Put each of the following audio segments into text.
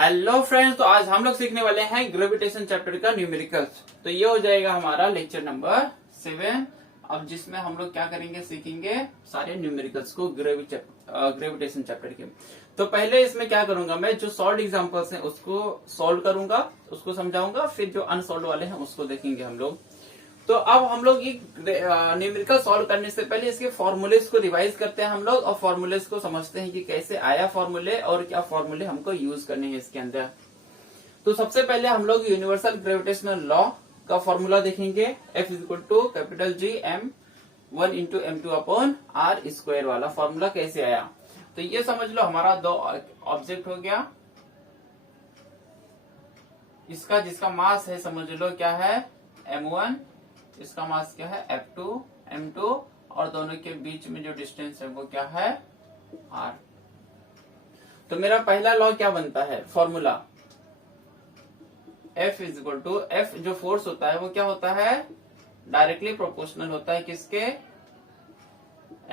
Hello friends, तो आज हम लोग सीखने वाले हैं ग्रेविटेशन चैप्टर का न्यूमेरिकल्स। तो ये हो जाएगा हमारा लेक्चर नंबर 7। अब जिसमें हम लोग क्या करेंगे, सीखेंगे सारे न्यूमेरिकल्स को ग्रेविटेशन चैप्टर के। तो पहले इसमें क्या करूंगा, मैं जो सॉल्व एग्जांपल्स हैं उसको सॉल्व करूंगा, उसको समझाऊंगा, फिर जो अनसॉल्व वाले हैं उसको देखेंगे हम लोग। तो अब हम लोग ये न्यूमेरिकल सॉल्व करने से पहले इसके फॉर्मूलेस को रिवाइज करते हैं हम लोग, और फॉर्मूलेस को समझते हैं कि कैसे आया फॉर्मूले और क्या फॉर्मूले हमको यूज करने हैं इसके अंदर। तो सबसे पहले हम लोग यूनिवर्सल ग्रेविटेशनल लॉ का फॉर्मूला देखेंगे। F equal to capital G m1 into m2 upon R square वाला फॉर्मूला कैसे आया। तो ये समझ लो हमारा दो ऑब्जेक्ट हो गया, इसका जिसका मास है समझ लो क्या है m1, इसका मास क्या है F2 m2, और दोनों के बीच में जो डिस्टेंस है वो क्या है r। तो मेरा पहला लॉ क्या बनता है, formula F is equal to F जो फोर्स होता है वो क्या होता है, डायरेक्टली प्रोपोर्शनल होता है किसके,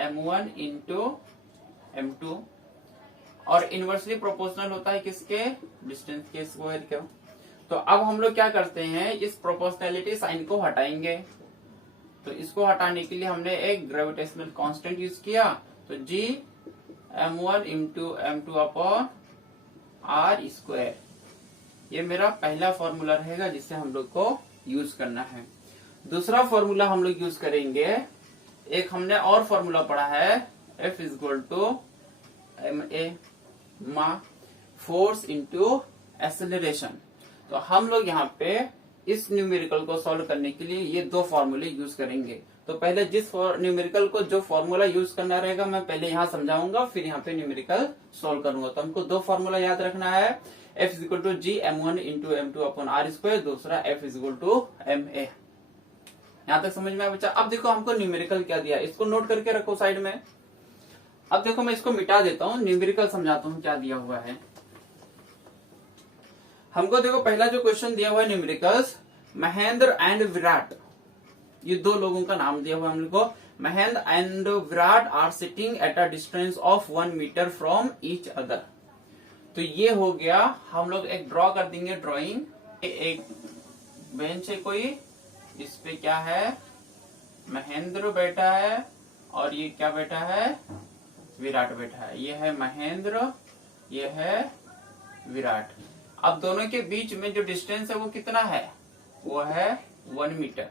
m1 इंटू m2, और इनवर्सली प्रोपोर्शनल होता है किसके, डिस्टेंस के स्क्वायर के। तो अब हम लोग क्या करते हैं, इस प्रोपोर्शनैलिटी साइन को हटाएंगे। तो इसको हटाने के लिए हमने एक ग्रेविटेशनल कांस्टेंट यूज किया, तो G m1 into m2 upon R square. ये मेरा पहला फॉर्मूला रहेगा जिससे हम लोग को यूज करना है। दूसरा फॉर्मूला हम लोग यूज करेंगे, एक हमने और फॉर्मूला पढ़ा है, F is equal to ma force into acceleration. तो हम लोग यहाँ पे इस न्यूमेरिकल को सॉल्व करने के लिए ये दो फॉर्मूले यूज करेंगे। तो पहले जिस न्यूमेरिकल को जो फॉर्मूला यूज करना रहेगा मैं पहले यहाँ समझाऊंगा, फिर यहाँ पे न्यूमेरिकल सॉल्व करूंगा। तो हमको दो फॉर्मूला याद रखना है, F is equal to G m1 into m2 upon R square, दूसरा F is equal to ma। यहाँ तक समझ में आया बच्चा। अब देखो हमको न्यूमेरिकल क्या दिया, इसको नोट करके रखो साइड में। अब देखो मैं इसको मिटा देता हूँ, न्यूमेरिकल समझाता हूँ क्या दिया हुआ है हमको। देखो पहला जो क्वेश्चन दिया हुआ है न्यूमेरिकल्स, महेंद्र एंड विराट, ये दो लोगों का नाम दिया हुआ है हम लोग को। Mahendra and Virat are sitting at a distance of 1 metre from each other. तो ये हो गया, हम लोग एक ड्रॉ कर देंगे ड्राइंग। एक बेंच है कोई, इस पे क्या है, महेंद्र बैठा है, और ये क्या बैठा है, विराट बैठा है। ये है महेंद्र, ये है विराट। अब दोनों के बीच में जो डिस्टेंस है वो कितना है, वो है 1 मीटर।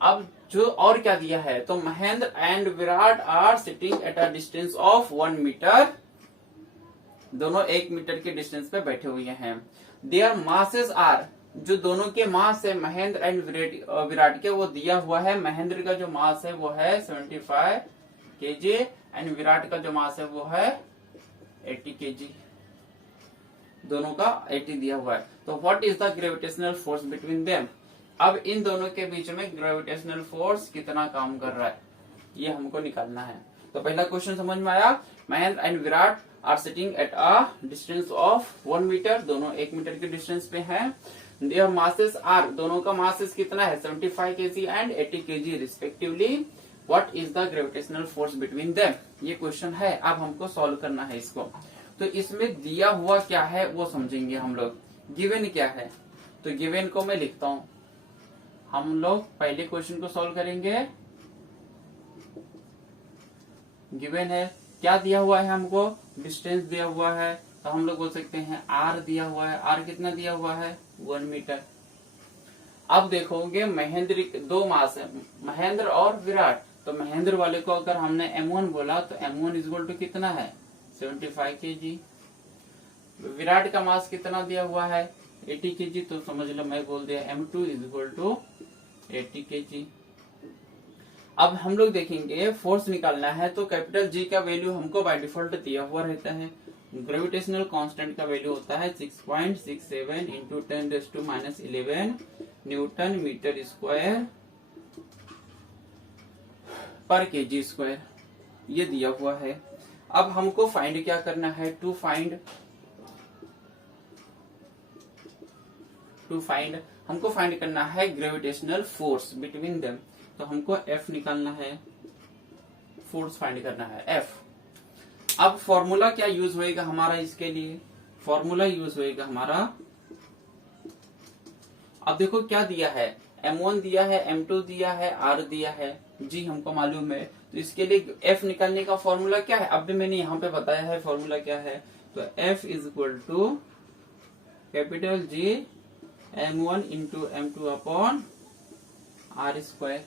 अब जो और क्या दिया है, तो Mahendra and Virat are sitting at a distance of 1 metre, दोनों 1 मीटर के डिस्टेंस पे बैठे हुए हैं। देयर मासेस आर, जो दोनों के मास है महेंद्र एंड विराट के, वो दिया हुआ है। महेंद्र का जो मास है वो है 75 kg एंड विराट का जो मास है वो है 80 kg, दोनों का 80 दिया हुआ है। तो what is the gravitational force between them. अब इन दोनों के बीच में ग्रेविटेशनल फोर्स कितना काम कर रहा है, ये हमको निकालना है। तो पहला क्वेश्चन समझ में आया, Mahendra and Virat are sitting at a distance of 1 metre, दोनों 1 मीटर के डिस्टेंस पे हैं। देयर मासेस आर, दोनों का मासेस कितना है, 75 kg and 80 kg respectively. What is the gravitational force between them, ये क्वेश्चन है। अब हमको सॉल्व करना है इसको। तो इसमें दिया हुआ क्या है वो समझेंगे हम लोग। गिवन क्या है, तो गिवन को मैं लिखता हूं। हम लोग पहले क्वेश्चन को सॉल्व करेंगे। गिवन है, क्या दिया हुआ है हमको, डिस्टेंस दिया हुआ है, तो हम लोग बोल सकते हैं आर दिया हुआ है। आर कितना दिया हुआ है, 1 मीटर। अब देखोगे महेंद्र दो मास है, महेंद्र और विराट। तो महेंद्र वाले को अगर हमने m1 बोला तो m1 इक्वल टू कितना है, 75 kg। विराट का मास कितना दिया हुआ है, 80 kg। तो समझ लो मैं बोल दिया m2 is equal to 80 kg। अब हम लोग देखेंगे फोर्स निकालना है, तो कैपिटल G का वैल्यू हमको बाय डिफॉल्ट दिया हुआ रहता है। ग्रेविटेशनल कांस्टेंट का वैल्यू होता है 6.67 इंटू 10⁻11 न्यूटन मीटर स्क्वायर पर kg स्क्वायर, ये दिया हुआ है। अब हमको फाइंड क्या करना है, टू फाइंड हमको फाइंड करना है ग्रेविटेशनल फोर्स बिटवीन देम। तो हमको F निकालना है, फोर्स फाइंड करना है F। अब फॉर्मूला क्या यूज होएगा हमारा इसके लिए, फॉर्मूला यूज होएगा हमारा। अब देखो क्या दिया है, M1 दिया है, M2 दिया है, R दिया है, G हमको मालूम है। तो इसके लिए F निकालने का फॉर्मूला क्या है, अब भी मैंने यहाँ पे बताया है फॉर्मूला क्या है। तो F is equal to capital G M1 into M2 upon R square.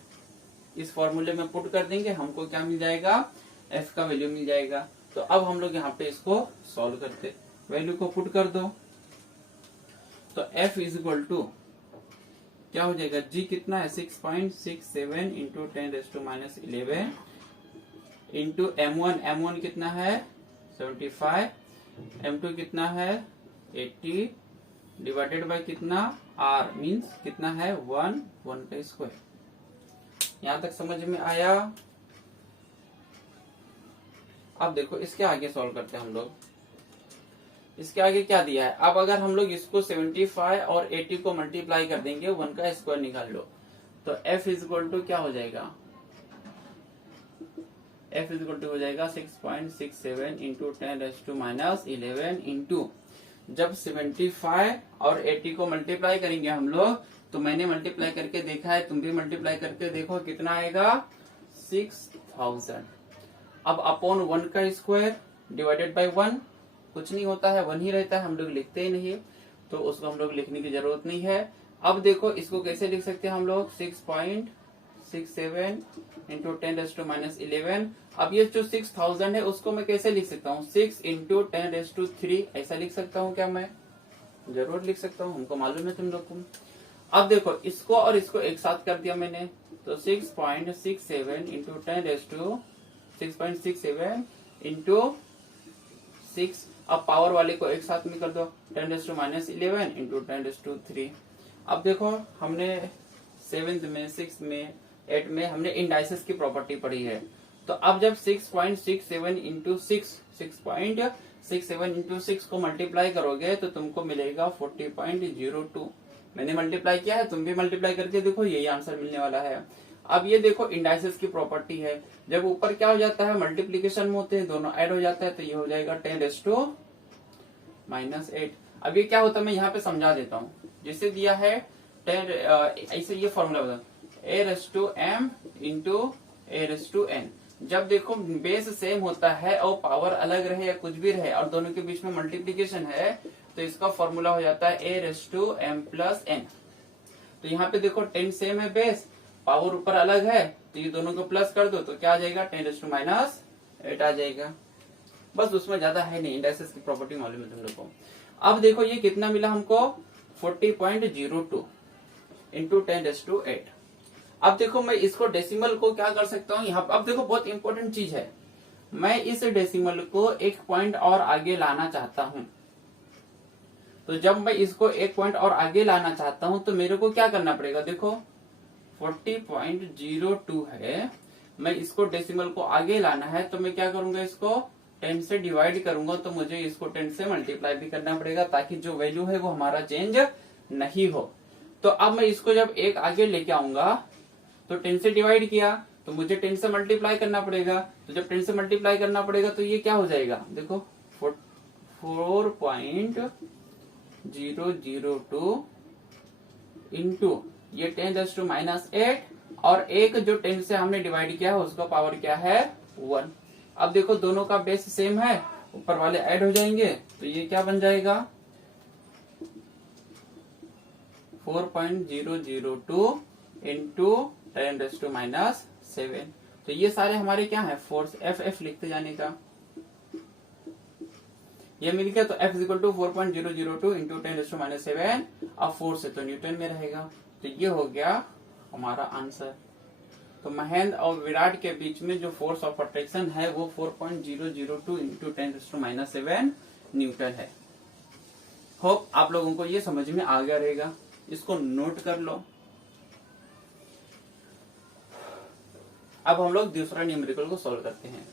इस फॉर्मूले में पुट कर देंगे, हमको क्या मिल जाएगा, F का वैल्यू मिल जाएगा। तो अब हम लोग यहाँ पे इसको सॉल्व करते, वैल्यू को पुट कर दो। तो F इज इक्वल टू क्या हो जाएगा, G कितना है 6.67 इंटू 10⁻11 इंटू M1 कितना है 75, M2 कितना है 80 डिवाइडेड बाय कितना R मीन्स कितना है 1 का स्क्वायर। यहां तक समझ में आया। अब देखो इसके आगे सॉल्व करते हैं हम लोग। इसके आगे क्या दिया है, अब अगर हम लोग इसको 75 और 80 को मल्टीप्लाई कर देंगे 1 का स्क्वायर निकाल लो। तो F इज इक्वल टू क्या हो जाएगा, F इज इक्वल टू हो जाएगा 6.67 इंटू 10⁻11 इंटू, जब 75 और 80 को मल्टीप्लाई करेंगे हम लोग, तो मैंने मल्टीप्लाई करके देखा है, तुम भी मल्टीप्लाई करके देखो कितना आएगा 6000। अब अपॉन 1 का स्क्वायर डिवाइडेड बाय 1, कुछ नहीं होता है 1 ही रहता है, हम लोग लिखते ही नहीं, तो उसको हम लोग लिखने की जरूरत नहीं है। अब देखो इसको कैसे लिख सकते हैं हम लोग 6.67 इंटू 10⁻11। अब ये जो 6000 है उसको मैं कैसे लिख सकता हूँ 6 इंटू 10⁻3 ऐसा लिख सकता हूँ क्या, मैं जरूर लिख सकता हूँ, हमको मालूम है तुम लोग को। अब देखो इसको और इसको एक साथ कर दिया मैंने, तो 6.67 इंटू 6.67 इंटू 6, अब पावर वाले को एक साथ में कर दो 10⁻11 इंटू 10⁻3। अब देखो हमने 7th में 6th में 8 में हमने इंडाइसेस की प्रॉपर्टी पढ़ी है। तो अब जब 6.67 इंटू 6.67 इंटू 6 को मल्टीप्लाई करोगे तो तुमको मिलेगा 40.02। मैंने मल्टीप्लाई किया है, तुम भी मल्टीप्लाई करके देखो, यही आंसर मिलने वाला है। अब ये देखो इंडाइसेस की प्रॉपर्टी है, जब ऊपर क्या हो जाता है मल्टीप्लीकेशन में होते हैं, दोनों ऐड हो जाता है, तो ये हो जाएगा 10⁻8। अब ये क्या होता है मैं यहाँ पे समझा देता हूँ, जिसे दिया है 10 ऐसे ये फॉर्मूला बता a⁻m इंटू a⁻n। जब देखो बेस सेम होता है और पावर अलग रहे या कुछ भी रहे और दोनों के बीच में मल्टीप्लीकेशन है, तो इसका फॉर्मूला हो जाता है a⁻m + n। तो यहाँ पे देखो 10 सेम है बेस, पावर ऊपर अलग है, तो ये दोनों को प्लस कर दो तो क्या आ जाएगा 10⁻8 आ जाएगा। बस उसमें ज्यादा है नहीं, इंडाइसेस की प्रॉपर्टी मालूम है तुम लोग को। अब देखो ये कितना मिला हमको 40.02 इंटू 10⁻8। अब देखो मैं इसको डेसिमल को क्या कर सकता हूँ यहाँ, अब देखो बहुत इंपॉर्टेंट चीज है, मैं इस डेसिमल को एक पॉइंट और आगे लाना चाहता हूँ। तो जब मैं इसको एक पॉइंट और आगे लाना चाहता हूँ तो मेरे को क्या करना पड़ेगा, देखो 40.02 है, मैं इसको डेसिमल को आगे लाना है, तो मैं क्या करूंगा इसको 10 से डिवाइड करूंगा, तो मुझे इसको 10 से मल्टीप्लाई भी करना पड़ेगा ताकि जो वैल्यू है वो हमारा चेंज नहीं हो। तो अब मैं इसको जब एक आगे लेके आऊंगा तो 10 से डिवाइड किया तो मुझे 10 से मल्टीप्लाई करना पड़ेगा, तो जब 10 से मल्टीप्लाई करना पड़ेगा तो ये क्या हो जाएगा, देखो 4.002 इंटू ये 10⁻8 और एक जो 10 से हमने डिवाइड किया है उसका पावर क्या है 1। अब देखो दोनों का बेस सेम है, ऊपर वाले ऐड हो जाएंगे, तो ये क्या बन जाएगा 4.002 इंटू 10⁻7। तो ये सारे हमारे क्या है फोर्स, एफ लिखते जाने का, ये मिल गया। तो F is equal to 4.002 into 10⁻7। अब फोर्स है तो न्यूटन में रहेगा, तो ये हो गया हमारा आंसर। तो महेंद्र और विराट के बीच में जो फोर्स ऑफ अट्रैक्शन है वो 4.002 इंटू 10⁻7 न्यूटन है। होप आप लोगों को ये समझ में आ गया रहेगा, इसको नोट कर लो। अब हम लोग दूसरा न्यूमेरिकल को सॉल्व करते हैं।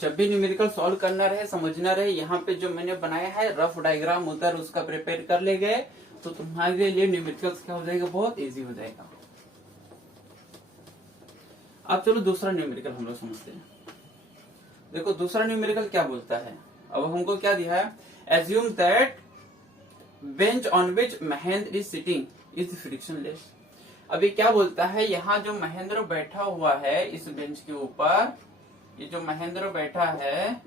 जब भी न्यूमेरिकल सॉल्व करना रहे, समझना रहे, यहाँ पे जो मैंने बनाया है रफ डायग्राम उधर उसका प्रिपेयर कर ले गए तो तुम्हारे लिए न्यूमेरिकल्स क्या हो जाएगा, बहुत इजी हो जाएगा। अब चलो दूसरा न्यूमेरिकल हम लोग समझते हैं। देखो दूसरा न्यूमेरिकल क्या बोलता है, अब हमको क्या दिया है, assume that bench on which Mahendra is sitting is frictionless. अभी क्या बोलता है, यहाँ जो महेंद्र बैठा हुआ है इस बेंच के ऊपर, ये जो महेंद्र बैठा है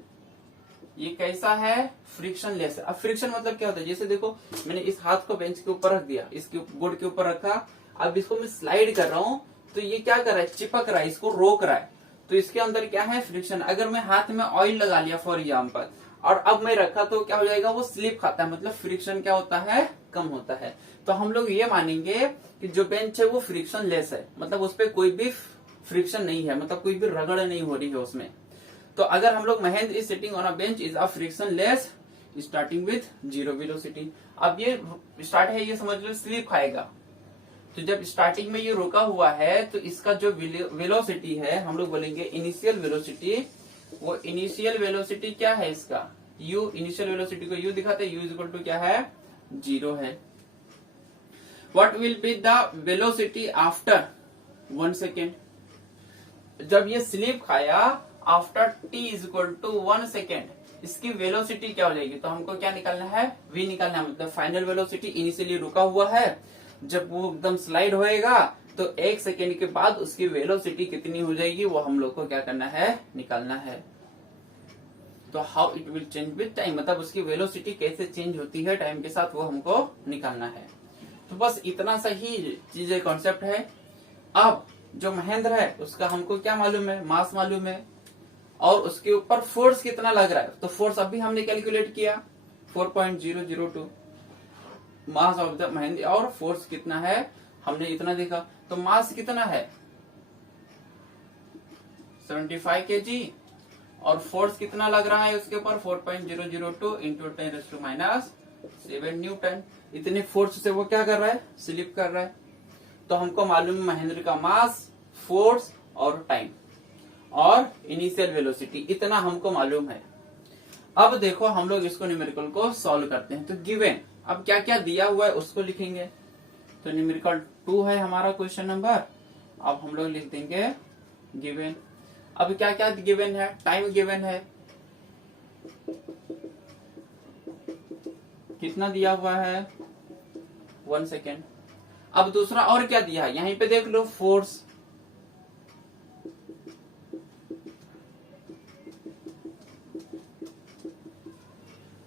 ये कैसा है, फ्रिक्शनलेस है। अब फ्रिक्शन मतलब क्या होता है, जैसे देखो मैंने इस हाथ को बेंच के ऊपर रख दिया, इसके बोर्ड के ऊपर रखा, अब इसको मैं स्लाइड कर रहा हूँ तो ये क्या कर रहा है, चिपक रहा है, इसको रोक रहा है, तो इसके अंदर क्या है, फ्रिक्शन। अगर मैं हाथ में ऑयल लगा लिया फॉर एग्जाम्पल और अब मैं रखा तो क्या हो जाएगा, वो स्लिप खाता है, मतलब फ्रिक्शन क्या होता है, कम होता है। तो हम लोग ये मानेंगे कि जो बेंच है वो फ्रिक्शन लेस है, मतलब उस पर कोई भी फ्रिक्शन नहीं है, मतलब कोई भी रगड़ नहीं हो रही है उसमें। तो अगर हम लोग Mahendra is sitting on a bench is a friction less starting with 0 velocity. अब ये स्टार्ट है, ये समझ लो स्लिप खाएगा, तो जब स्टार्टिंग में ये रुका हुआ है तो इसका जो वेलोसिटी है हम लोग बोलेंगे इनिशियल वेलोसिटी। वो इनिशियल वेलोसिटी क्या है इसका, u, इनिशियल वेलोसिटी को u दिखाते हैं, u इज इक्वल टू क्या है, 0 है। What will be the velocity after 1 second, जब ये स्लिप खाया after t is equal to 1 second, इसकी वेलोसिटी क्या हो जाएगी, तो हमको क्या निकालना है, v निकालना है, मतलब फाइनल वेलोसिटी। इनिशियली रुका हुआ है, जब वो एकदम स्लाइड होएगा तो 1 सेकेंड के बाद उसकी वेलोसिटी कितनी हो जाएगी, वो हम लोग को क्या करना है, निकालना है। तो how it will change with time, मतलब उसकी वेलोसिटी कैसे चेंज होती है टाइम के साथ, वो हमको निकालना है। तो बस इतना सा ही चीजें कॉन्सेप्ट है। अब जो महेंद्र है उसका हमको क्या मालूम है, मास मालूम है, और उसके ऊपर फोर्स कितना लग रहा है, तो फोर्स अभी हमने कैलकुलेट किया 4.002 मास ऑफ द महेंद्र, और फोर्स कितना है हमने इतना देखा, तो मास कितना है 75 kg, और फोर्स कितना लग रहा है उसके ऊपर 4.002 इंटू 10⁻⁷ न्यूटन। इतने फोर्स से वो क्या कर रहा है, स्लिप कर रहा है। तो हमको मालूम है महेंद्र का मास, फोर्स और टाइम और इनिशियल वेलोसिटी, इतना हमको मालूम है। अब देखो हम लोग इसको न्यूमेरिकल को सॉल्व करते हैं। तो गिवन अब क्या क्या दिया हुआ है उसको लिखेंगे। तो न्यूमेरिकल 2 है हमारा क्वेश्चन नंबर, अब हम लोग लिख देंगे गिवन। अब क्या क्या गिवन है, टाइम गिवन है, कितना दिया हुआ है 1 सेकेंड। अब दूसरा और क्या दिया है, यहीं पे देख लो फोर्स,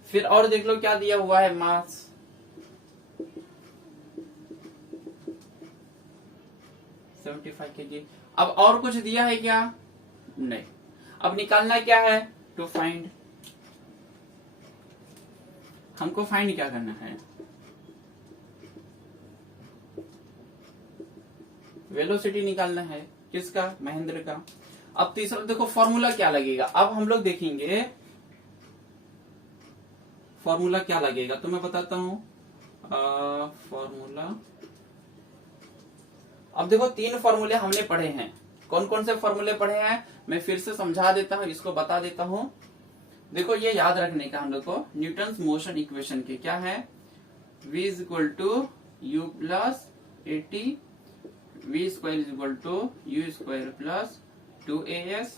फिर और देख लो क्या दिया हुआ है, मास, kg। अब और कुछ दिया है क्या, नहीं। अब निकालना क्या है, टू फाइंड, हमको फाइंड क्या करना है, वेलोसिटी निकालना है, किसका, महेंद्र का। अब तीसरा देखो फॉर्मूला क्या लगेगा, अब हम लोग देखेंगे फॉर्मूला क्या लगेगा, तो मैं बताता हूं फॉर्मूला। अब देखो 3 फॉर्मूले हमने पढ़े हैं, कौन कौन से फॉर्मूले पढ़े हैं मैं फिर से समझा देता हूं, इसको बता देता हूं। देखो ये याद रखने का हम लोग को, न्यूटन्स मोशन इक्वेशन के क्या है, v is equal to u plus 80, v square is equal to u square plus 2as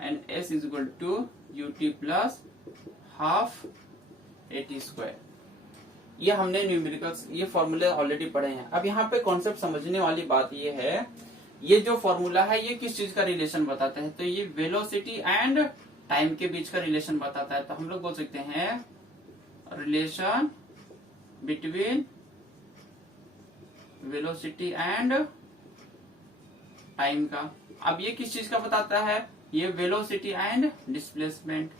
and s is equal to ut plus half 80 square. ये हमने न्यूमेरिकल्स ये फॉर्मूले ऑलरेडी पढ़े हैं। अब यहाँ पे कॉन्सेप्ट समझने वाली बात ये है, ये जो फॉर्मूला है ये किस चीज का रिलेशन बताता है, तो ये वेलोसिटी एंड टाइम के बीच का रिलेशन बताता है। तो हम लोग बोल सकते हैं relation between velocity and time का। अब ये किस चीज का बताता है, ये velocity and displacement,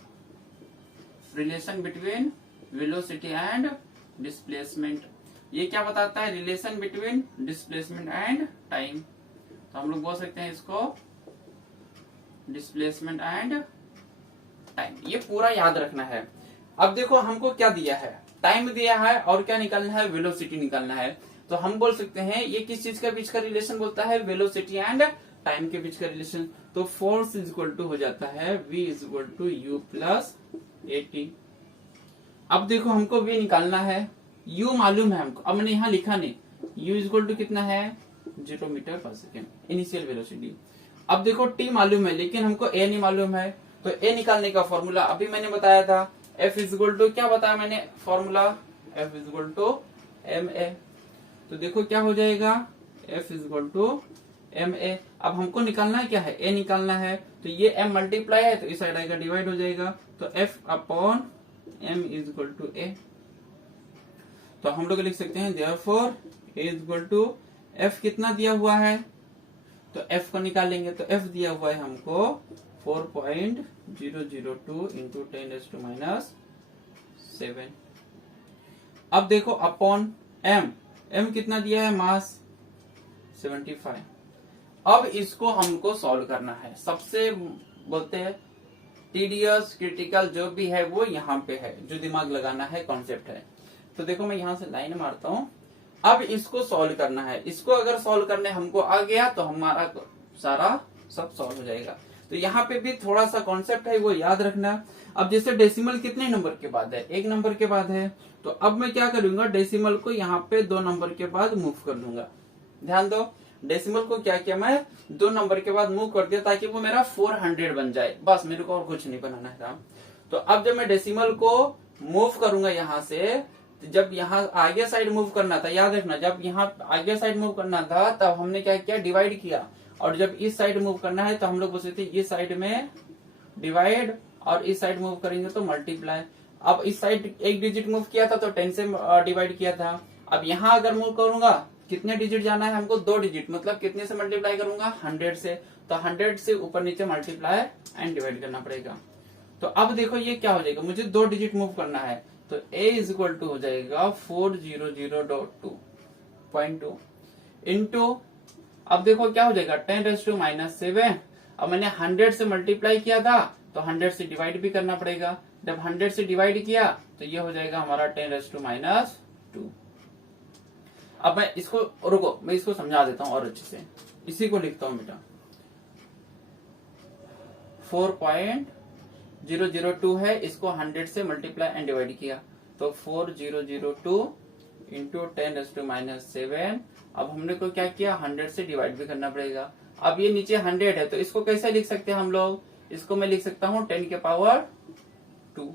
relation between velocity and displacement. ये क्या बताता है, relation between displacement and time. तो हम लोग बोल सकते हैं इसको डिस्प्लेसमेंट एंड टाइम। ये पूरा याद रखना है। अब देखो हमको क्या दिया है, टाइम दिया है और क्या निकालना है, वेलोसिटी निकालना है। तो हम बोल सकते हैं ये किस चीज के बीच का रिलेशन बोलता है, वेलोसिटी एंड टाइम के बीच का रिलेशन। तो फोर्स इज इक्वल टू हो जाता है v is equal to u plus 80। अब देखो हमको v निकालना है, u मालूम है हमको, अब मैंने यहाँ लिखा नहीं, u इज इक्वल टू कितना है 0 मीटर पर सेकेंड इनिशियल वेलोसिटी। अब देखो t मालूम है लेकिन हमको a नहीं मालूम है, तो ए निकालने का फॉर्मूला अभी मैंने बताया था, F इजगुल टू क्या बताया मैंने formula, F is equal to M A. तो देखो क्या हो जाएगा, F is equal to M A. अब हमको निकालना है क्या है, ए निकालना है, तो ये m मल्टीप्लाई है तो इस साइड आएगा डिवाइड हो जाएगा, तो F upon m equal to A. तो हम लोग लिख सकते हैं therefore A equal to F कितना दिया हुआ है, तो F को निकालेंगे, तो F दिया हुआ है हमको 4.002 इंटू 10⁻⁷। अब देखो अपॉन m, m कितना दिया है मास 75। अब इसको हमको सॉल्व करना है। सबसे बोलते हैं टीडियस क्रिटिकल जो भी है वो यहाँ पे है, जो दिमाग लगाना है कॉन्सेप्ट है। तो देखो मैं यहाँ से लाइन मारता हूँ। अब इसको सॉल्व करना है, इसको अगर सॉल्व करने हमको आ गया तो हमारा सारा सब सॉल्व हो जाएगा। तो यहाँ पे भी थोड़ा सा कॉन्सेप्ट है वो याद रखना। अब जैसे डेसिमल कितने नंबर के बाद है, 1 नंबर के बाद है, तो अब मैं क्या करूंगा, डेसिमल को यहाँ पे 2 नंबर के बाद मूव कर दूंगा। ध्यान दो, डेसिमल को क्या किया मैं 2 नंबर के बाद मूव कर दिया ताकि वो मेरा 400 बन जाए, बस मेरे को और कुछ नहीं बनाना है। तो अब जब मैं डेसिमल को मूव करूंगा यहाँ से, जब यहाँ आगे साइड मूव करना था, याद रखना जब यहाँ आगे साइड मूव करना था तब हमने क्या किया, डिवाइड किया, और जब इस साइड मूव करना है तो हम लोग बोलते थे इस साइड में डिवाइड और इस साइड मूव करेंगे तो मल्टीप्लाई। अब इस साइड 1 डिजिट मूव किया था तो 10 से डिवाइड किया था। अब यहाँ अगर मूव करूंगा कितने डिजिट जाना है हमको, 2 डिजिट, मतलब कितने से मल्टीप्लाई करूंगा 100 से, तो 100 से ऊपर नीचे मल्टीप्लाई एंड डिवाइड करना पड़ेगा। तो अब देखो ये क्या हो जाएगा, मुझे 2 डिजिट मूव करना है, तो a इज इक्वल टू हो जाएगा 400.2 इंटू, अब देखो क्या हो जाएगा 10⁻⁷। अब मैंने 100 से मल्टीप्लाई किया था तो 100 से डिवाइड भी करना पड़ेगा, जब 100 से डिवाइड किया तो ये हो जाएगा हमारा 10⁻²। अब मैं इसको रुको, मैं इसको समझा देता हूं और अच्छे से, इसी को लिखता हूं बेटा। 4.002 है, इसको 100 से मल्टीप्लाई एंड डिवाइड किया तो 4002 इंटू 10⁻⁷। अब हमने को क्या किया, 100 से डिवाइड भी करना पड़ेगा। अब ये नीचे 100 है तो इसको कैसे लिख सकते हैं हम लोग, इसको मैं लिख सकता हूँ 10 के पावर 2।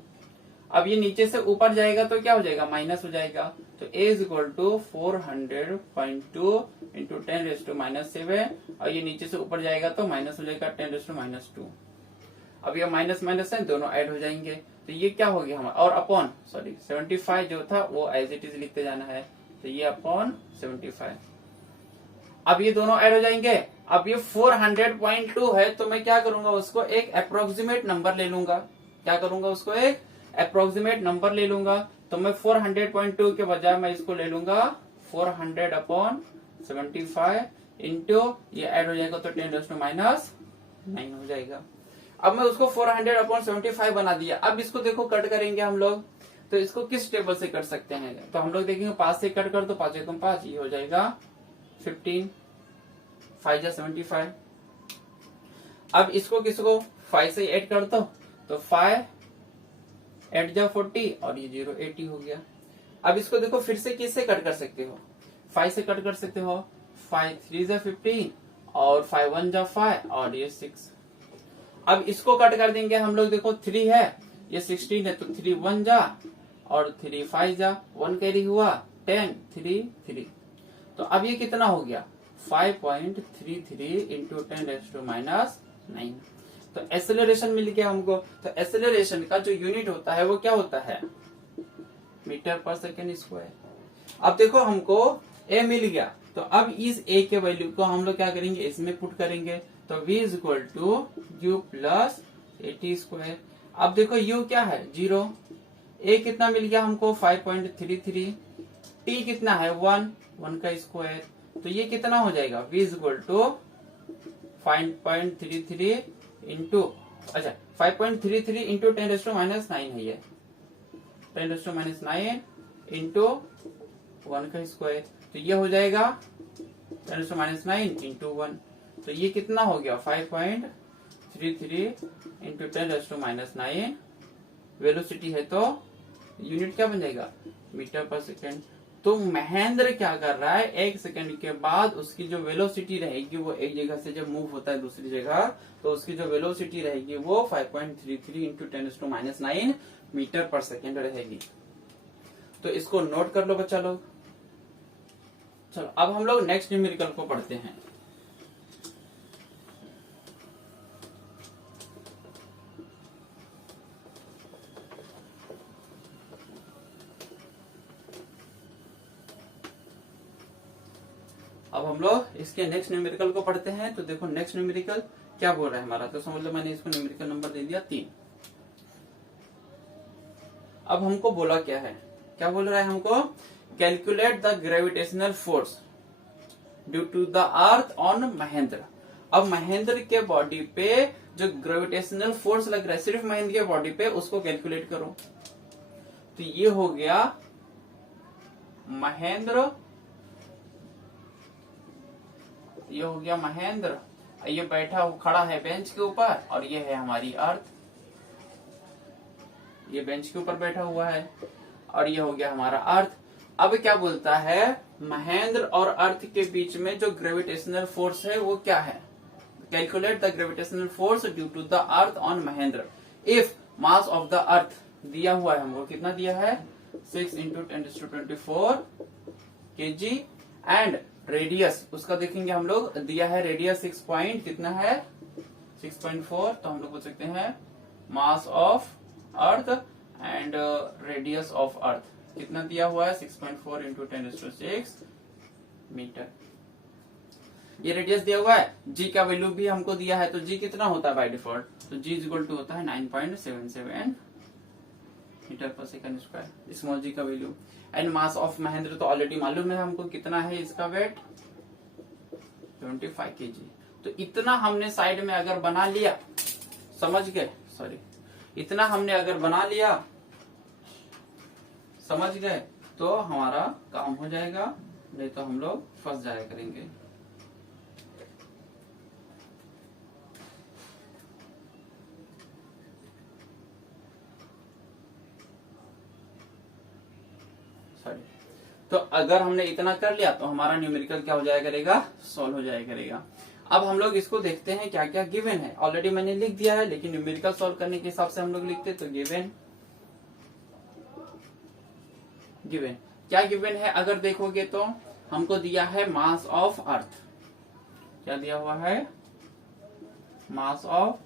अब ये नीचे से ऊपर जाएगा तो क्या हो जाएगा, माइनस हो जाएगा, तो a is equal to 400.2 into 10⁻⁷, और ये नीचे से ऊपर जाएगा तो माइनस हो जाएगा 10⁻²। अब ये माइनस माइनस है, दोनों ऐड हो जाएंगे, तो ये क्या हो गया हमारा, और अपॉन 75 जो था वो एज इट इज लिखते जाना है, तो ये अपॉन 75। अब ये दोनों ऐड हो जाएंगे। अब ये 400.2 है तो मैं क्या करूंगा, उसको एक अप्रोक्सीमेट नंबर ले लूंगा। क्या करूंगा, उसको एक अप्रोक्सीमेट नंबर ले लूंगा। तो मैं 400.2 के बजाय मैं इसको ले लूंगा 400/75 इंटू, ये ऐड हो जाएगा तो 10⁻⁹ हो जाएगा। अब मैं उसको 400/75 बना दिया। अब इसको देखो कट करेंगे हम लोग, तो इसको किस टेबल से कर सकते हैं, तो हम लोग देखेंगे 5 से कट कर, तो 5 एकम 5, ये हो जाएगा 15, 5 जा 75। अब इसको किसको 5 से 8 कर दो, तो 5 8 जा 40 और ये 0 80 हो गया। अब इसको देखो फिर से किससे कट कर सकते हो, 5 से कट कर सकते हो, 5 3 जा 15 और 5 1 जा 5 और ये 6। अब इसको कट कर देंगे हम लोग, देखो 3 है, ये 16 है, तो 3 1 जा और 3 5 जा, 1 कैरी हुआ 10 3 3। तो अब ये कितना हो गया 5.33 इंटू 10⁻⁹। तो एक्सेलरेशन मिल गया हमको। तो एक्सेलरेशन का जो यूनिट होता है वो क्या होता है, मीटर पर सेकेंड स्क्वायर। अब देखो हमको a मिल गया, तो अब इस a के वैल्यू को हम लोग क्या करेंगे, इसमें पुट करेंगे, तो v is equal to u plus 80²। अब देखो u क्या है 0, a कितना मिल गया हमको 5.33, t कितना है 1 का स्क्वायर, तो ये कितना हो जाएगा v is equal to 5.33 into, अच्छा 5.33 इंटू 10⁻⁹ है, ये 10⁻⁹ इंटू 1 का स्क्वायर, तो ये हो जाएगा 10⁻⁹ इंटू 1, तो ये कितना हो गया 5.33 इंटू 10⁻⁹। वेलोसिटी है तो यूनिट क्या बन जाएगा मीटर पर सेकेंड। तो महेंद्र क्या कर रहा है, 1 सेकंड के बाद उसकी जो वेलोसिटी रहेगी वो एक जगह से जब मूव होता है दूसरी जगह, तो उसकी जो वेलोसिटी रहेगी वो 5.33 इंटू 10⁻⁹ मीटर पर सेकेंड रहेगी। तो इसको नोट कर लो बच्चा लोग। चलो अब हम लोग नेक्स्ट न्यूमेरिकल को पढ़ते हैं। अब हम लोग इसके नेक्स्ट न्यूमेरिकल को पढ़ते हैं। तो देखो नेक्स्ट न्यूमेरिकल क्या बोल रहा है हमारा, तो समझ लो मैंने इसको न्यूमेरिकल नंबर दे दिया 3। अब हमको बोला क्या है, क्या बोल रहा है हमको, calculate the gravitational force due to the earth on Mahendra. अब महेंद्र के बॉडी पे जो ग्रेविटेशनल फोर्स लग रहा है सिर्फ महेंद्र के बॉडी पे, उसको कैलकुलेट करो। तो ये हो गया महेंद्र, ये हो गया महेंद्र, ये बैठा खड़ा है बेंच के ऊपर, और ये है हमारी अर्थ, ये बेंच के ऊपर बैठा हुआ है, और ये हो गया हमारा अर्थ। अब क्या बोलता है, महेंद्र और अर्थ के बीच में जो ग्रेविटेशनल फोर्स है वो क्या है, calculate the gravitational force due to the earth on Mahendra if mass of the earth दिया हुआ है हमको, कितना दिया है 6 इंटू 10⁻⁴ kg, एंड रेडियस उसका देखेंगे हम लोग, दिया है रेडियस 6 पॉइंट कितना है 6.4, तो हम लोग बोल सकते हैं mass of earth and radius of earth कितना दिया हुआ है 6.4 इंटू 10⁶ मीटर। ये रेडियस दिया हुआ है, जी का वैल्यू भी हमको दिया है, तो जी कितना होता है बाय डिफॉल्ट, तो जी इक्वल टू होता है 9.77 मीटर पर सेकंड स्क्वायर, स्मॉल जी का value. And mass of Mahendra तो ऑलरेडी मालूम है हमको कितना है, इसका वेट 25 kg। तो इतना हमने साइड में अगर बना लिया, समझ गए, सॉरी, इतना हमने अगर बना लिया, समझ गए, तो हमारा काम हो जाएगा, नहीं तो हम लोग फंस जाया करेंगे। सॉरी, तो अगर हमने इतना कर लिया तो हमारा न्यूमेरिकल क्या हो जाया करेगा, सॉल्व हो जाया करेगा। अब हम लोग इसको देखते हैं क्या क्या गिवन है, ऑलरेडी मैंने लिख दिया है, लेकिन न्यूमेरिकल सॉल्व करने के हिसाब से हम लोग लिखते, तो गिवन क्या गिवन है, अगर देखोगे तो हमको दिया है मास ऑफ अर्थ, क्या दिया हुआ है, मास ऑफ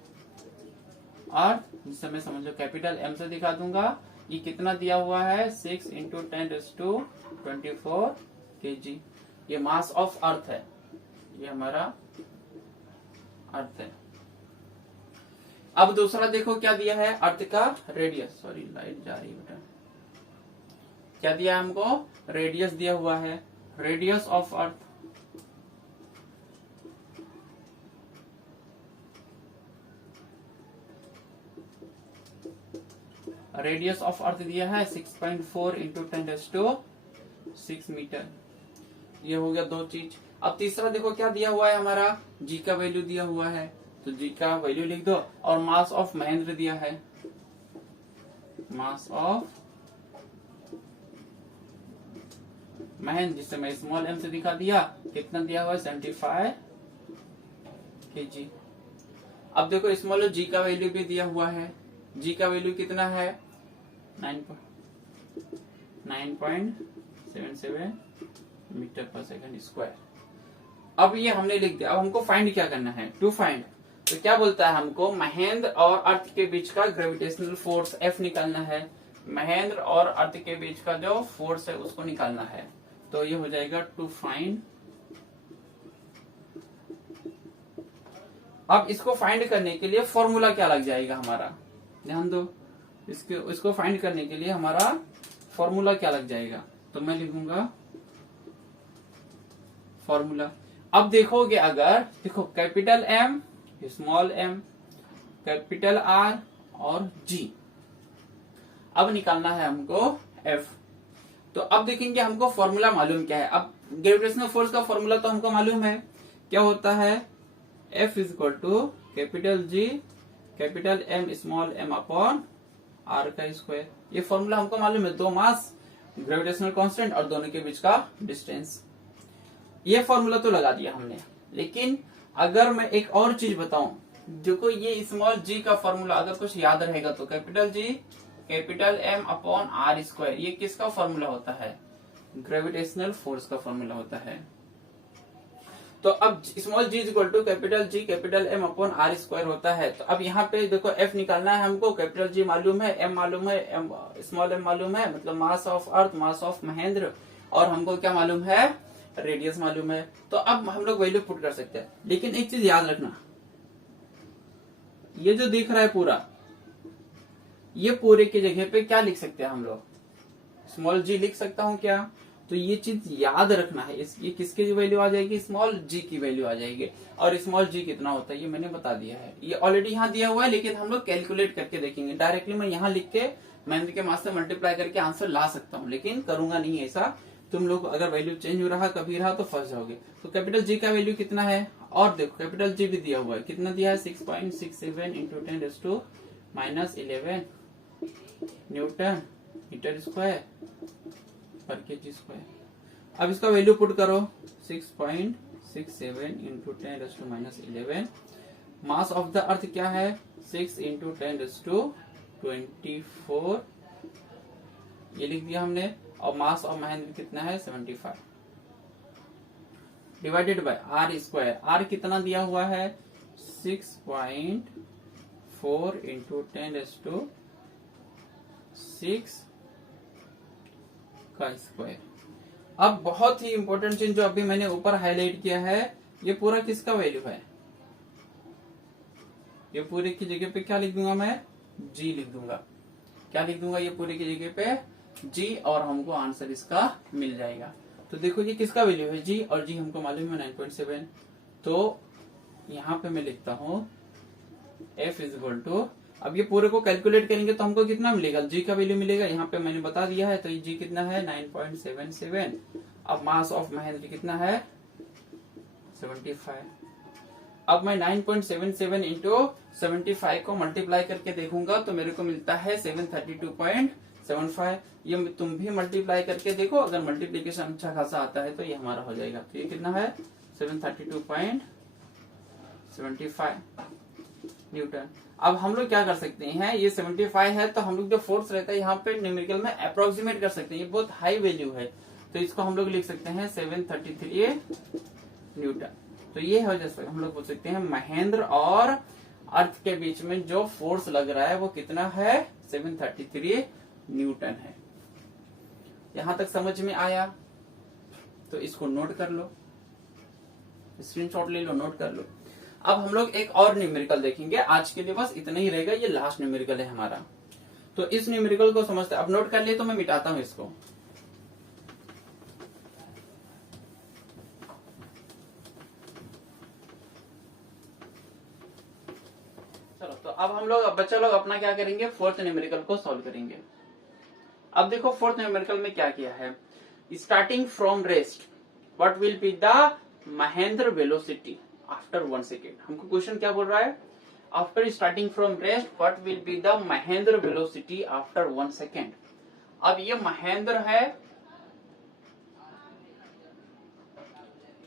अर्थ, जिसे मैं समझो कैपिटल एम से दिखा दूंगा, ये कितना दिया हुआ है 6 इंटू 10⁻⁴ kg, ये मास ऑफ अर्थ है, ये हमारा अर्थ है। अब दूसरा देखो क्या दिया है, अर्थ का रेडियस, सॉरी लाइट जा रही है बेटा, क्या दिया हमको, रेडियस दिया हुआ है, radius of earth, radius of earth दिया है 6.4 इंटू 10⁻⁶ मीटर, ये हो गया दो चीज। अब तीसरा देखो क्या दिया हुआ है हमारा, जी का वैल्यू दिया हुआ है, तो जी का वैल्यू लिख दो, और मास ऑफ महेंद्र दिया है, मास ऑफ महेंद्र, जिसे मैं स्मॉल एम से दिखा दिया, कितना दिया हुआ है 75 kg। अब देखो स्मॉल जी का वैल्यू भी दिया हुआ है, जी का वैल्यू कितना है 9.77 मीटर पर सेकंड स्क्वायर। अब ये हमने लिख दिया, अब हमको फाइंड क्या करना है, टू फाइंड, तो क्या बोलता है हमको, महेंद्र और अर्थ के बीच का ग्रेविटेशनल फोर्स F निकालना है, महेंद्र और अर्थ के बीच का जो फोर्स है उसको निकालना है, तो ये हो जाएगा टू फाइंड। अब इसको फाइंड करने के लिए फॉर्मूला क्या लग जाएगा हमारा, ध्यान दो, इसको फाइंड करने के लिए हमारा फॉर्मूला क्या लग जाएगा, तो मैं लिखूंगा फॉर्मूला। अब देखोगे अगर, देखो capital M, small M, capital R और जी, अब निकालना है हमको एफ। तो अब देखेंगे हमको फॉर्मूला मालूम क्या है, अब ग्रेविटेशनल फोर्स का फॉर्मूला तो हमको मालूम है, क्या होता है, F is equal to capital G capital M small M upon R का स्क्वायर, ये फॉर्मूला हमको मालूम है, दो मास ग्रेविटेशनल कांस्टेंट और दोनों के बीच का डिस्टेंस। ये फॉर्मूला तो लगा दिया हमने, लेकिन अगर मैं एक और चीज बताऊं, देखो ये स्मॉल जी का फॉर्मूला अगर कुछ याद रहेगा तो capital G capital M upon R square, ये किसका फॉर्मूला होता है? ग्रेविटेशनल फोर्स का फॉर्मूला होता है। तो अब small G equal to capital G capital M upon R square होता है। तो अब यहाँ पे देखो एफ निकालना है हमको, कैपिटल जी मालूम है, एम मालूम है, स्मॉल एम मालूम है, मतलब mass of earth, mass of Mahendra, और हमको क्या मालूम है? रेडियस मालूम है। तो अब हम लोग वैल्यू पुट कर सकते हैं, लेकिन एक चीज याद रखना, ये जो दिख रहा है पूरा, ये पूरे की जगह पे क्या लिख सकते हैं हम लोग? स्मॉल जी लिख सकता हूँ क्या? तो ये चीज याद रखना है, ये किसकी वैल्यू आ जाएगी? स्मॉल जी की वैल्यू आ जाएगी। और स्मॉल जी कितना होता है ये मैंने बता दिया है, ये ऑलरेडी यहाँ दिया हुआ है, लेकिन हम लोग कैलकुलेट करके देखेंगे। डायरेक्टली मैं यहाँ लिख के महेंद्र के मास से मल्टीप्लाई करके आंसर ला सकता हूँ, लेकिन करूंगा नहीं ऐसा। तुम लोग अगर वैल्यू चेंज हो रहा कभी रहा तो फंस जाओगे। तो कैपिटल जी का वैल्यू कितना है? और देखो कैपिटल जी भी दिया हुआ है, कितना दिया है? 6.67 इंटू 10⁻⁻11 न्यूटन मीटर स्क्वायर पर केजी स्क्वायर। अब इसका वैल्यू पुट करो, 6.67 इंटू 10⁻11। मास ऑफ द अर्थ क्या है? 6 इंटू 10⁻24, ये लिख दिया हमने। और मास ऑफ महेंद्र कितना है? 75 divided by R square. R कितना दिया हुआ है? 6.4 इंटू 10⁻6 का स्क्वायर। अब बहुत ही इंपॉर्टेंट चीज जो अभी मैंने ऊपर हाईलाइट किया है, ये पूरा किसका वैल्यू है? ये पूरे की जगह पे क्या लिख दूंगा मैं? जी लिख दूंगा। क्या लिख दूंगा? ये पूरे की जगह पे जी, और हमको आंसर इसका मिल जाएगा। तो देखो ये किसका वैल्यू है? जी, और जी हमको मालूम है 9.7। तो यहाँ पे मैं लिखता हूँ F इज इक्वल टू, अब ये पूरे को कैलकुलेट करेंगे तो हमको कितना मिलेगा? जी का वैल्यू मिलेगा, यहाँ पे मैंने बता दिया है। तो ये जी कितना है? 9.77। अब मास ऑफ महेंद्र कितना है? 75। अब मैं 9.77 इंटू 75 को मल्टीप्लाई करके देखूंगा तो मेरे को मिलता है 732.75। ये तुम भी मल्टीप्लाई करके देखो, अगर मल्टीप्लीकेशन अच्छा खासा आता है तो ये हमारा हो जाएगा। तो ये कितना है? 732.75 न्यूटन। अब हम लोग क्या कर सकते हैं, ये 75 है तो हम लोग जो फोर्स रहता है यहाँ पे न्यूमेरिकल में अप्रोक्सीमेट कर सकते हैं, ये बहुत हाई वैल्यू है, तो इसको हम लोग लिख सकते हैं 733 न्यूटन। तो ये हो जैसे हम लोग बोल सकते हैं महेंद्र और अर्थ के बीच में जो फोर्स लग रहा है वो कितना है? 733 न्यूटन है। यहां तक समझ में आया? तो इसको नोट कर लो, स्क्रीनशॉट ले लो, नोट कर लो। अब हम लोग एक और न्यूमेरिकल देखेंगे, आज के लिए बस इतना ही रहेगा, ये लास्ट न्यूमेरिकल है हमारा। तो इस न्यूमेरिकल को समझते, अब नोट कर लिए तो मैं मिटाता हूं इसको। चलो, तो अब हम लोग बच्चे लोग अपना क्या करेंगे? फोर्थ न्यूमेरिकल को सॉल्व करेंगे। अब देखो फोर्थ न्यूमेरिकल में क्या किया है, starting from rest what will be the Mahendra velocity after 1 second. हमको क्वेश्चन क्या बोल रहा है? After starting from rest what will be the Mahendra velocity after 1 second. अब ये महेंद्र है,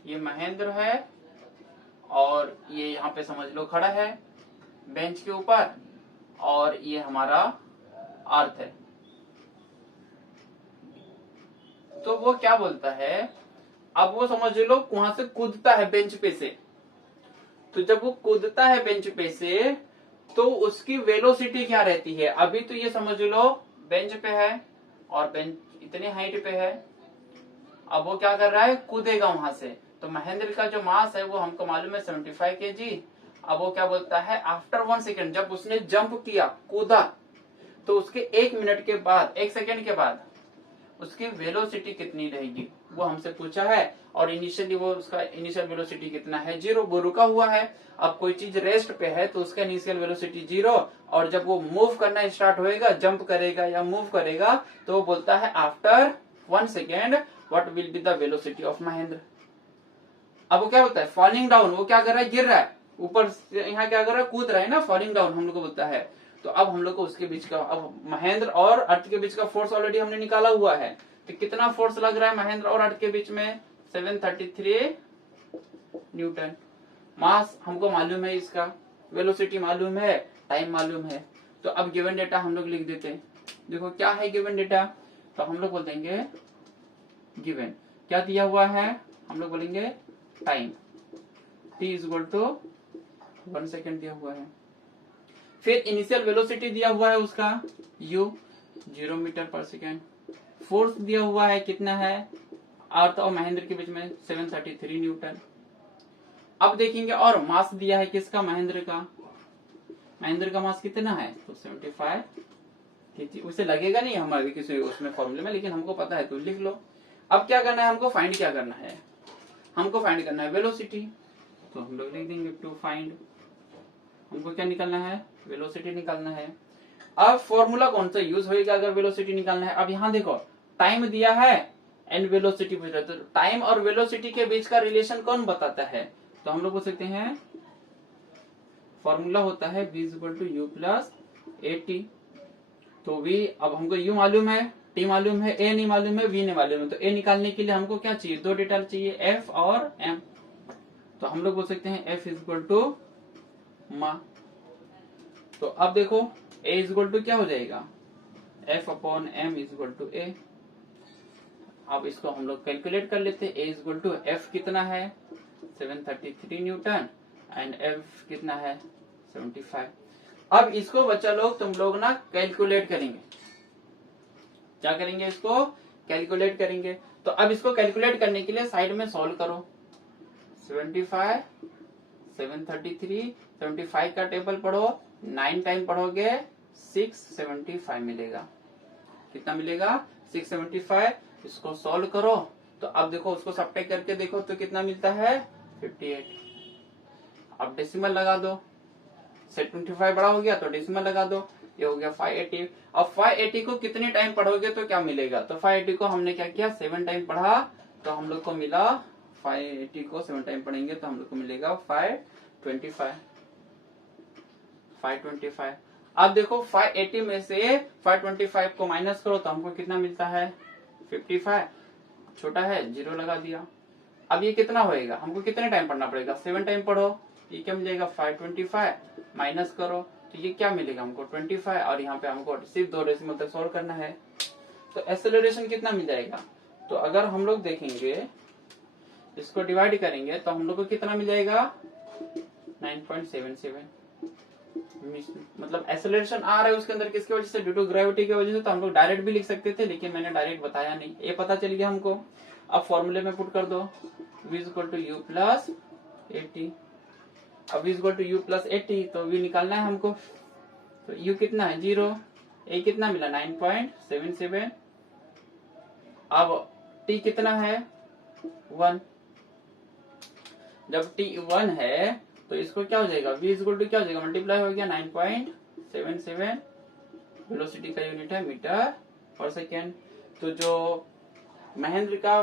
ये महेंद्र है, और ये यहाँ पे समझ लो खड़ा है बेंच के ऊपर, और ये हमारा अर्थ है। तो वो क्या बोलता है, अब वो समझ लो वहां से कूदता है बेंच पे से। तो जब वो कूदता है बेंच पे से तो उसकी वेलोसिटी क्या रहती है? अभी तो ये समझ लो बेंच पे है और बेंच इतने हाइट पे है, अब वो क्या कर रहा है? कूदेगा वहां से। तो महेंद्र का जो मास है वो हमको मालूम है 75 kg। अब वो क्या बोलता है? आफ्टर 1 सेकेंड, जब उसने जंप किया, कूदा, तो उसके 1 मिनट के बाद, 1 सेकेंड के बाद उसकी वेलोसिटी कितनी रहेगी वो हमसे पूछा है। और इनिशियली वो उसका इनिशियल वेलोसिटी कितना है? 0, वो रुका हुआ है। अब कोई चीज रेस्ट पे है तो उसका इनिशियल वेलोसिटी 0, और जब वो मूव करना स्टार्ट होएगा, जंप करेगा या मूव करेगा, तो वो बोलता है after 1 second what will be the velocity of Mahendra. अब वो क्या होता है? फॉलिंग डाउन, वो क्या कर रहा है? गिर रहा है ऊपर से, यहाँ क्या कर रहा है? कूद रहा है ना, फॉलिंग डाउन हम लोग को बोलता है। तो अब हम लोग को उसके बीच का, अब महेंद्र और अर्थ के बीच का फोर्स ऑलरेडी हमने निकाला हुआ है, तो कितना फोर्स लग रहा है महेंद्र और विराट के बीच में? 733 न्यूटन। मास हमको मालूम है, इसका वेलोसिटी मालूम है, टाइम मालूम है। तो अब गिवन डेटा हम लोग लिख देते हैं। देखो क्या है गिवन डेटा, तो हम लोग बोल देंगे गिवन क्या दिया हुआ है, हम लोग बोलेंगे time t is equal to 1 second दिया हुआ है। फिर इनिशियल वेलोसिटी दिया हुआ है उसका u 0 मीटर पर सेकेंड। फोर्स दिया हुआ है कितना है अर्थ और महेंद्र के बीच में 733 न्यूटन। अब देखेंगे और मास दिया है किसका, महेंद्र का। महेंद्र का मास कितना है तो 75। उसे लगेगा नहीं हमारे किसी उसमें फॉर्मूले में, लेकिन हमको पता है तो लिख लो। अब क्या करना है हमको, फाइंड क्या करना है, हमको फाइंड करना है वेलोसिटी। तो हम लोग लिख देंगे टू फाइंड, हमको क्या निकालना है, वेलोसिटी निकालना है। अब फॉर्मूला कौन सा यूज होगा अगर वेलोसिटी निकालना है। अब यहाँ देखो टाइम दिया है एंड वेलोसिटी पूछ रहा है, तो टाइम और वेलोसिटी के बीच का रिलेशन कौन बताता है, तो हम लोग बोल सकते हैं फॉर्मूला होता है v equal to u plus A T. तो v अब हमको u मालूम है, t मालूम है, a नहीं मालूम है, v नहीं मालूम है। तो a निकालने के लिए हमको क्या चाहिए, दो डेटा चाहिए f और m। तो हम लोग बोल सकते हैं f इज इक्वल टू मा। तो अब देखो a इज इक्वल टू क्या हो जाएगा, f upon m is equal to a। अब इसको हम लोग कैलकुलेट कर लेते हैं। a is equal to f कितना है 733 न्यूटन एंड f कितना है 75। अब इसको बच्चा लोग तुम लोग ना कैलकुलेट करेंगे, क्या करेंगे, इसको कैलकुलेट करेंगे। तो अब इसको कैलकुलेट करने के लिए साइड में सॉल्व करो। 75 733 75 का टेबल पढ़ो, 9 टाइम पढ़ोगे 675 मिलेगा। कितना मिलेगा 675। इसको सॉल्व करो तो अब देखो उसको सब्ट्रैक्ट करके देखो तो कितना मिलता है 58। अब डेसिमल लगा दो, 725 बड़ा हो गया तो डेसिमल लगा दो, ये हो गया 580। अब 580 को कितने टाइम पढ़ोगे तो क्या मिलेगा, तो 580 को हमने क्या किया 7 टाइम पढ़ा तो हम लोग को मिला 580 को 7 टाइम पढ़ेंगे तो हम लोग को मिलेगा 525। अब देखो 580 में से 525 को माइनस करो तो हमको कितना मिलता है 55। छोटा है 0 लगा दिया। अब ये कितना होएगा, हमको कितने टाइम पढ़ना पड़ेगा 7 टाइम पढ़ो, ये क्या मिलेगा 525 माइनस करो तो ये क्या मिलेगा हमको 25। और यहाँ पे हमको सिर्फ 2 डेसिमल तक सॉल्व करना है। तो एक्सेलरेशन कितना मिल जाएगा, तो अगर हम लोग देखेंगे इसको डिवाइड करेंगे तो हम लोग को कितना मिल जाएगा 9.77। मतलब एक्सेलरेशन आ रहा है उसके अंदर किसकी वजह से, ड्यू टू ग्रेविटी की वजह से। तो हम लोग डायरेक्ट भी लिख सकते थे लेकिन मैंने डायरेक्ट बताया नहीं, ये पता चल गया हमको। अब फॉर्मूले में पुट कर दो v equal to u plus 80। अब v equal to u plus 80 तो v निकालना है हमको। तो u कितना है 0, a कितना मिला 9.77। अब t कितना है 1। जब t 1 है तो इसको क्या हो जाएगा v इक्वल टू क्या हो जाएगा मल्टीप्लाई हो गया 9.77। वेलोसिटी का यूनिट है मीटर पर सेकेंड। तो जो महेंद्र का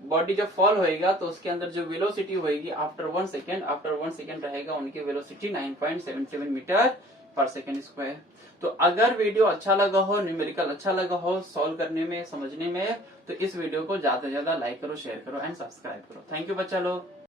बॉडी जब फॉल होएगा तो उसके अंदर जो वेलोसिटी होएगी आफ्टर 1 सेकेंड रहेगा उनकी वेलोसिटी 9.77 मीटर पर सेकेंड स्क्वायर। तो अगर वीडियो अच्छा लगा हो, न्यूमेरिकल अच्छा लगा हो सॉल्व करने में समझने में, तो इस वीडियो को ज्यादा से ज्यादा लाइक करो, शेयर करो एंड सब्सक्राइब करो। थैंक यू बच्चा लोग।